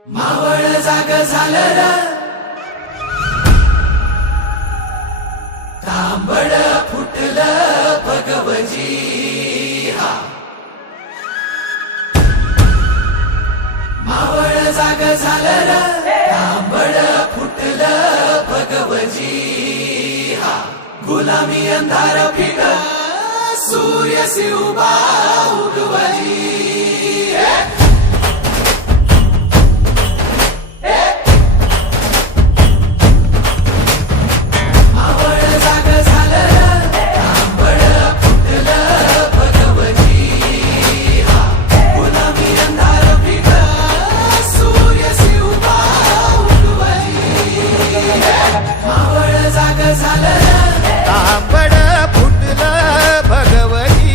मावळ जाग झालं तांबड फुटलं भगवजी. मावळ जाग झालं तांबड फुटलं भगवजी. हा. गुलामी अंधार फिट सूर्य शिवबा उगवजी तांबड फुटलं भगवती.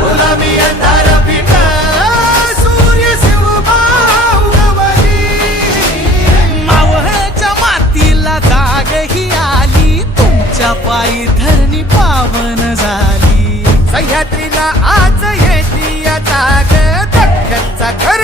गुलामी अंधार पिठ सूर्य शिवबा उगवली मातीला जाग ही आली तुमच्या पायी धरणी पावन झाली. सह्याद्रीला आज येते या जाग दख्खनचा गर्व